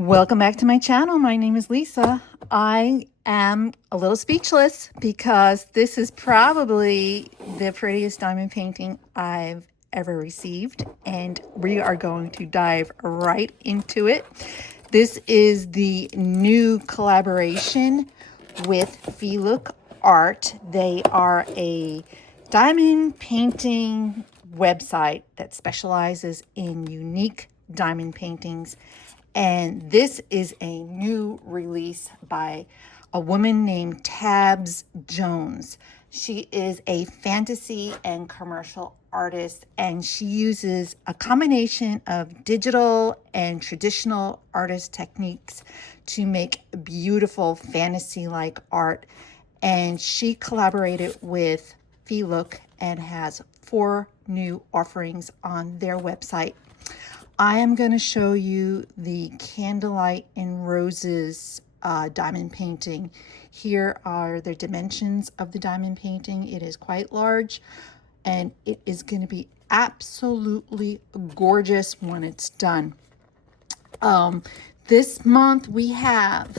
Welcome back to my channel. My name is Lisa. I am a little speechless because this is probably the prettiest diamond painting I've ever received, and we are going to dive right into it. This is the new collaboration with Feelook Art. They are a diamond painting website that specializes in unique diamond paintings. And this is a new release by a woman named Tabs Jones. She is a fantasy and commercial artist, and she uses a combination of digital and traditional artist techniques to make beautiful fantasy-like art. And she collaborated with Feelook and has 4 new offerings on their website. I am going to show you the Candlelight and Roses diamond painting. Here are the dimensions of the diamond painting. It is quite large, and it is going to be absolutely gorgeous when it's done. This month we have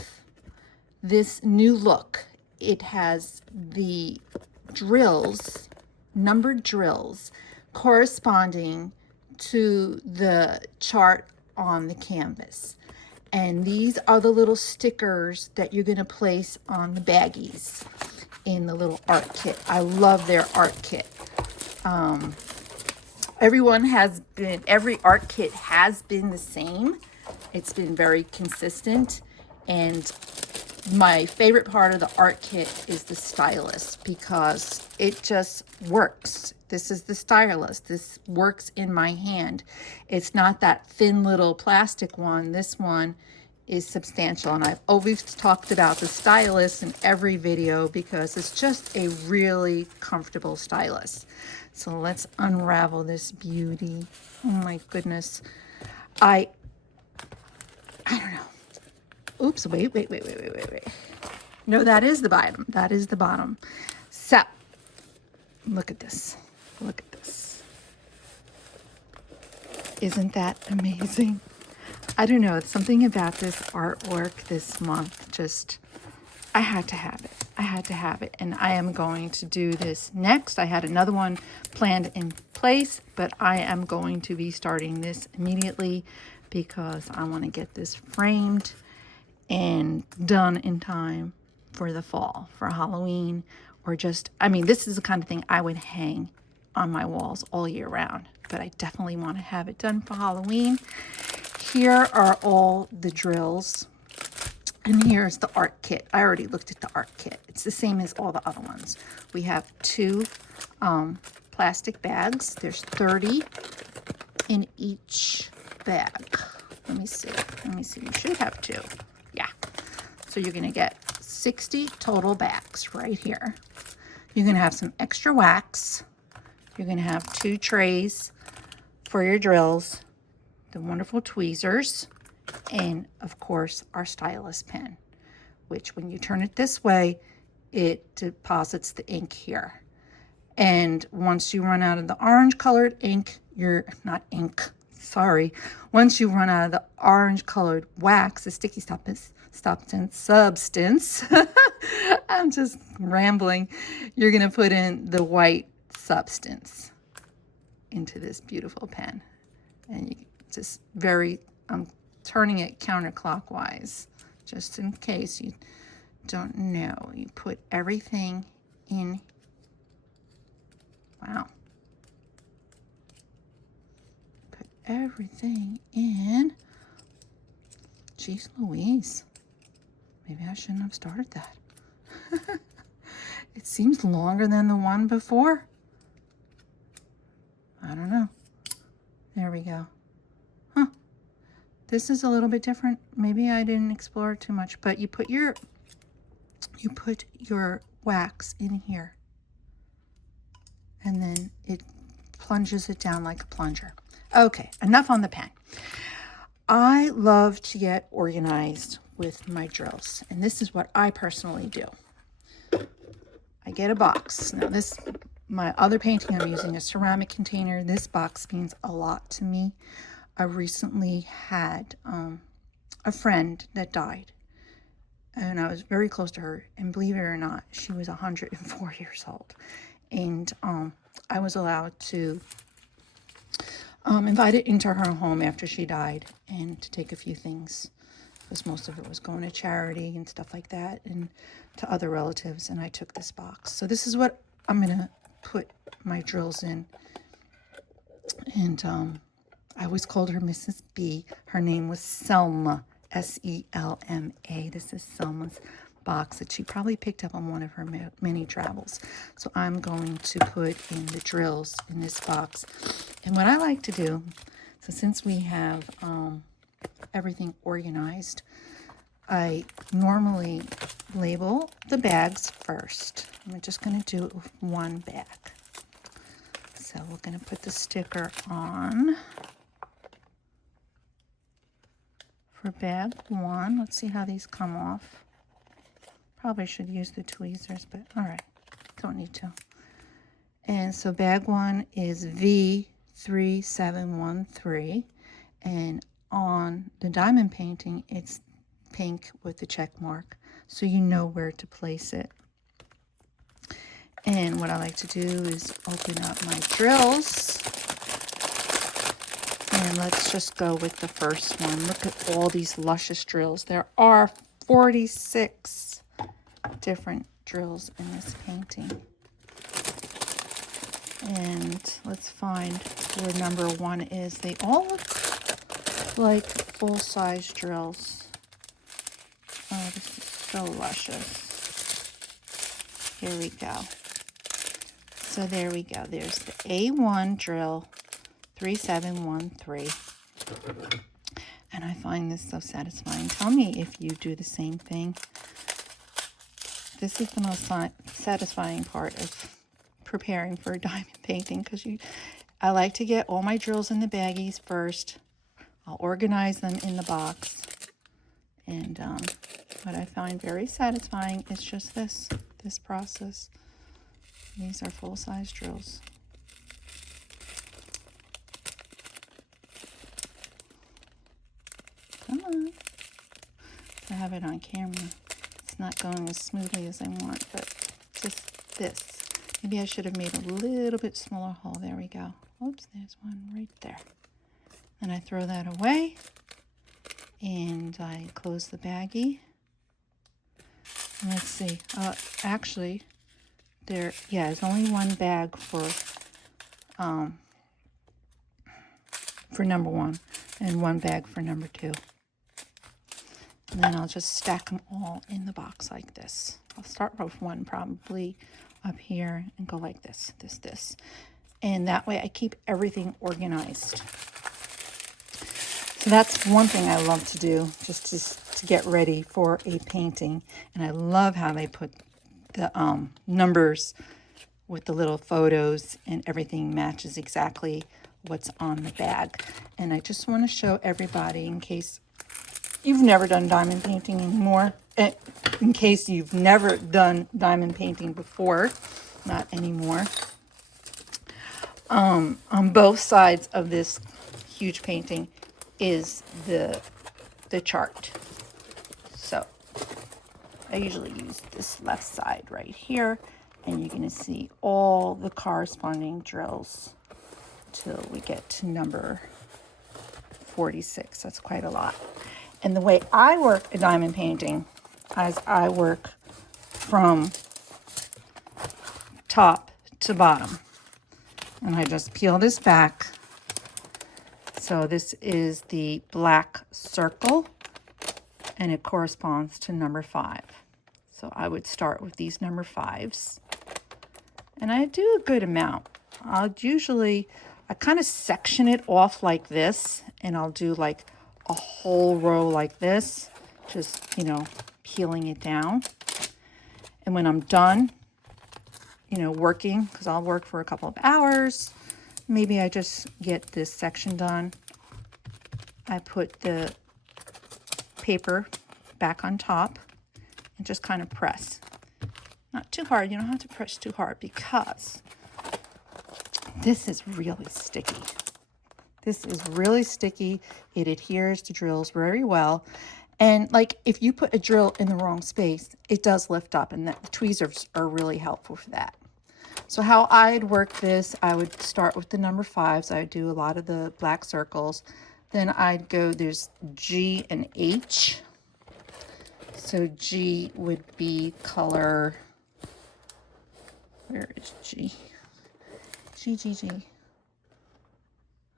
this new look. It has the drills, numbered drills, corresponding to the chart on the canvas. And these are the little stickers that you're going to place on the baggies in the little art kit. I love their art kit. Every art kit has been the same. It's been very consistent, and my favorite part of the art kit is the stylus because it just works. This is the stylus. This works in my hand. It's not that thin little plastic one. This one is substantial, and I've always talked about the stylus in every video because it's just a really comfortable stylus. So let's unravel this beauty. Oh my goodness. I don't know. Oops, wait. No, that is the bottom. That is the bottom. So, look at this. Look at this. Isn't that amazing? I don't know. It's something about this artwork this month. Just, I had to have it. I had to have it. And I am going to do this next. I had another one planned in place, but I am going to be starting this immediately because I want to get this framed and done in time for the fall, for Halloween, or just, I mean, this is the kind of thing I would hang on my walls all year round, but I definitely want to have it done for Halloween. Here are all the drills, and here's the art kit. I already looked at the art kit. It's the same as all the other ones. We have 2 plastic bags. There's 30 in each bag. Let me see. You should have 2. Yeah. So you're going to get 60 total bags right here. You're going to have some extra wax. You're going to have 2 trays for your drills, the wonderful tweezers, and of course our stylus pen, which when you turn it this way, it deposits the ink here. And once you run out of the orange colored ink, once you run out of the orange colored wax, the sticky substance, I'm just rambling, you're going to put in the white substance into this beautiful pen. And you just I'm turning it counterclockwise, just in case you don't know. You put everything in. Wow. Put everything in. Jeez Louise. Maybe I shouldn't have started that. It seems longer than the one before. I don't know. There we go. Huh. This is a little bit different. Maybe I didn't explore it too much, but you put your wax in here, and then it plunges it down like a plunger. Okay, enough on the pen. I love to get organized with my drills, and this is what I personally do. I get a box. Now my other painting, I'm using a ceramic container. This box means a lot to me. I recently had a friend that died. And I was very close to her. And believe it or not, she was 104 years old. And I was allowed to invite it into her home after she died and to take a few things. Because most of it was going to charity and stuff like that and to other relatives. And I took this box. So this is what I'm going to put my drills in. And I always called her Mrs. B. Her name was Selma. S-E-L-M-A. This is Selma's box that she probably picked up on one of her many travels. So I'm going to put in the drills in this box. And what I like to do, so since we have everything organized, I normally label the bags first. I'm just going to do it with one bag. So we're going to put the sticker on for bag 1. Let's see how these come off. Probably should use the tweezers, but all right, don't need to. And so bag 1 is V3713, and on the diamond painting, it's pink with the check mark, so you know where to place it. And what I like to do is open up my drills. And let's just go with the first one. Look at all these luscious drills. There are 46 different drills in this painting. And let's find where number 1 is. They all look like full-size drills. Oh, this is so luscious. Here we go. So there we go. There's the A1 drill. 3713, and I find this so satisfying. Tell me if you do the same thing. This is the most satisfying part of preparing for a diamond painting, because I like to get all my drills in the baggies first. I'll organize them in the box, and what I find very satisfying is just this process. These are full-size drills. Come on. I have it on camera. It's not going as smoothly as I want, but just this. Maybe I should have made a little bit smaller hole. There we go. Oops, there's one right there. And I throw that away. And I close the baggie. And let's see. Actually, there's only one bag for number 1 and one bag for number 2. And then I'll just stack them all in the box like this. I'll start with one probably up here and go like this. And that way I keep everything organized. So that's one thing I love to do, just to get ready for a painting. And I love how they put the numbers with the little photos, and everything matches exactly what's on the bag. And I just want to show everybody, in case you've never done diamond painting anymore, in case you've never done diamond painting before, not anymore. On both sides of this huge painting is the chart. So I usually use this left side right here, and you're going to see all the corresponding drills till we get to number 46. That's quite a lot. And the way I work a diamond painting is I work from top to bottom. And I just peel this back. So this is the black circle, and it corresponds to number 5. So I would start with these number 5s. And I do a good amount. I kind of section it off like this, and I'll do like a whole row like this, just, peeling it down. And when I'm done, working, because I'll work for a couple of hours, maybe I just get this section done. I put the paper back on top and just kind of press. Not too hard. You don't have to press too hard, because this is really sticky. This is really sticky. It adheres to drills very well. And like if you put a drill in the wrong space, it does lift up, and the tweezers are really helpful for that. So how I'd work this, I would start with the number 5s. I would do a lot of the black circles. Then I'd go, there's G and H. So G would be color, where is G? G.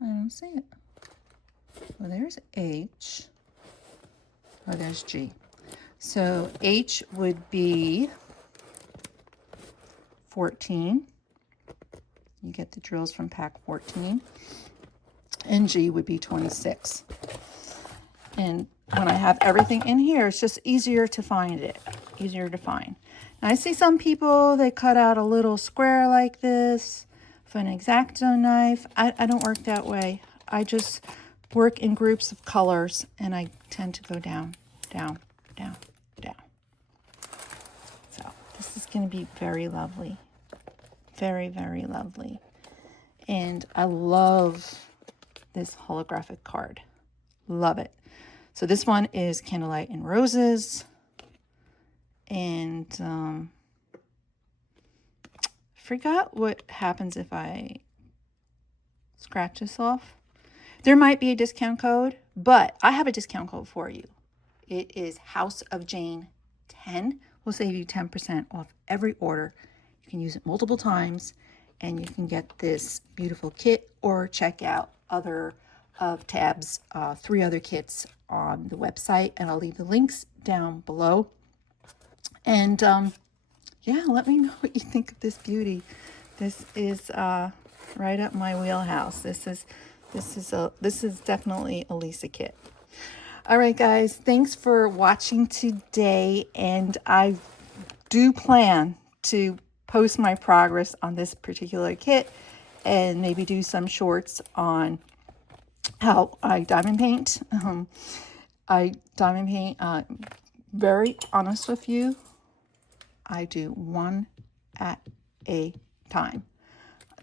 I don't see it. Well, there's H. Oh, there's G. So H would be 14. You get the drills from pack 14. And G would be 26. And when I have everything in here, it's just easier to find it. Easier to find. Now, I see some people, they cut out a little square like this with an X-Acto knife. I don't work that way. I just work in groups of colors, and I tend to go down, down, down, down. So this is going to be very lovely. Very, very lovely. And I love this holographic card. Love it. So this one is Candlelight and Roses. And forgot what happens if I scratch this off. There might be a discount code, but I have a discount code for you. It is HouseofJane10. We'll save you 10% off every order. You can use it multiple times, and you can get this beautiful kit or check out other of Tab's 3 other kits on the website, and I'll leave the links down below. And yeah, let me know what you think of this beauty. This is right up my wheelhouse. This is definitely a Lisa kit. All right, guys, thanks for watching today, and I do plan to post my progress on this particular kit and maybe do some shorts on how I diamond paint. I diamond paint, very honest with you, I do one at a time.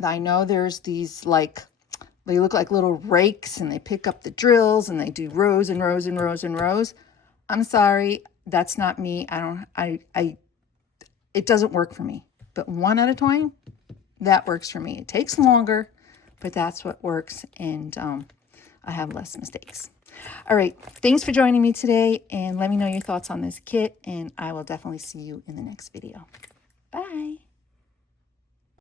I know there's these like, they look like little rakes and they pick up the drills and they do rows and rows and rows and rows. I'm sorry, that's not me. It doesn't work for me. But one at a time, that works for me. It takes longer, but that's what works, and I have less mistakes. All right, thanks for joining me today, and let me know your thoughts on this kit, and I will definitely see you in the next video. Bye.